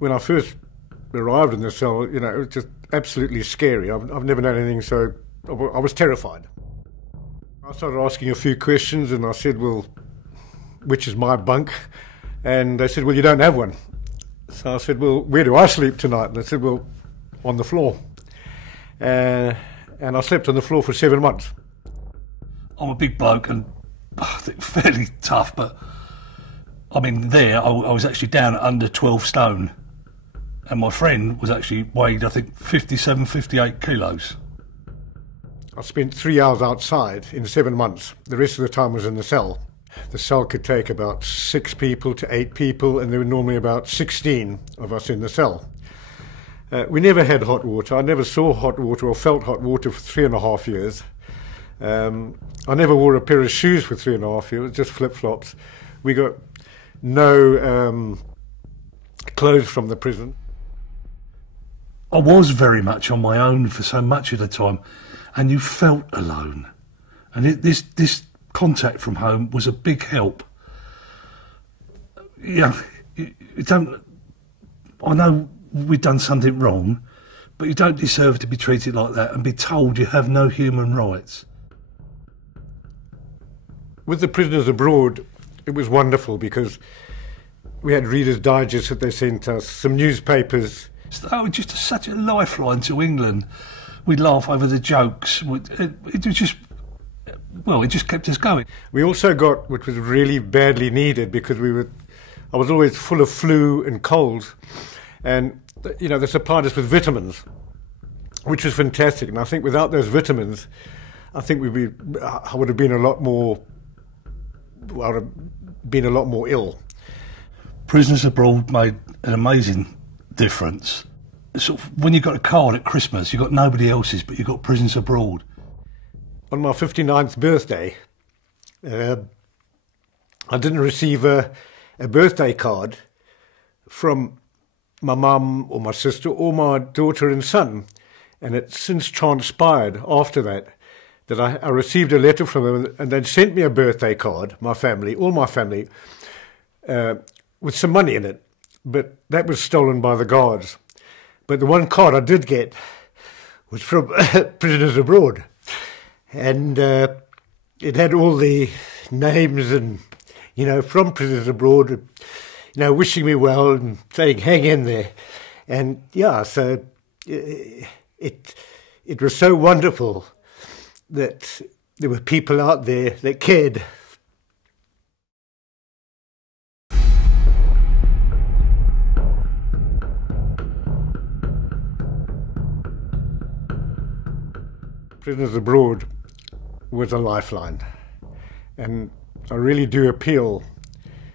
When I first arrived in the cell, it was just absolutely scary. I've never known anything so... I was terrified. I started asking a few questions and I said, well, which is my bunk? And they said, well, you don't have one. So I said, well, where do I sleep tonight? And they said, well, on the floor. And I slept on the floor for 7 months. I'm a big bloke and I think fairly tough, but I mean, there I was actually down at under 12 stone. And my friend was actually weighed, I think, 57, 58 kilos. I spent 3 hours outside in 7 months. The rest of the time was in the cell. The cell could take about 6 people to 8 people, and there were normally about 16 of us in the cell. We never had hot water. I never saw hot water or felt hot water for 3.5 years. I never wore a pair of shoes for 3.5 years, just flip-flops. We got no clothes from the prison. I was very much on my own for so much of the time, and you felt alone. And this contact from home was a big help. You don't... I know we've done something wrong, but you don't deserve to be treated like that and be told you have no human rights. With the prisoners abroad, it was wonderful because we had Reader's Digest that they sent us, some newspapers. Oh, just such a lifeline to England. We'd laugh over the jokes. It was just, well, it just kept us going. We also got what was really badly needed because I was always full of flu and colds, and they supplied us with vitamins, which was fantastic. And I think without those vitamins, I think I would have been a lot more ill. Prisoners abroad made an amazing difference. Sort of, when you got a card at Christmas, you got nobody else's, but you got Prisoners Abroad. On my 59th birthday, I didn't receive a birthday card from my mum or my sister or my daughter and son, and it's since transpired after that I received a letter from them, and they'd sent me a birthday card, all my family, with some money in it. But that was stolen by the guards. But the one card I did get was from Prisoners Abroad. And it had all the names and, from Prisoners Abroad, wishing me well and saying, hang in there. And, so it was so wonderful that there were people out there that cared. Prisoners Abroad was a lifeline, and I really do appeal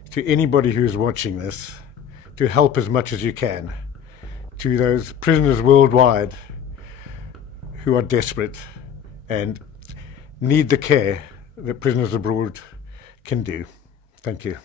to anybody who's watching this to help as much as you can to those prisoners worldwide who are desperate and need the care that Prisoners Abroad can do. Thank you.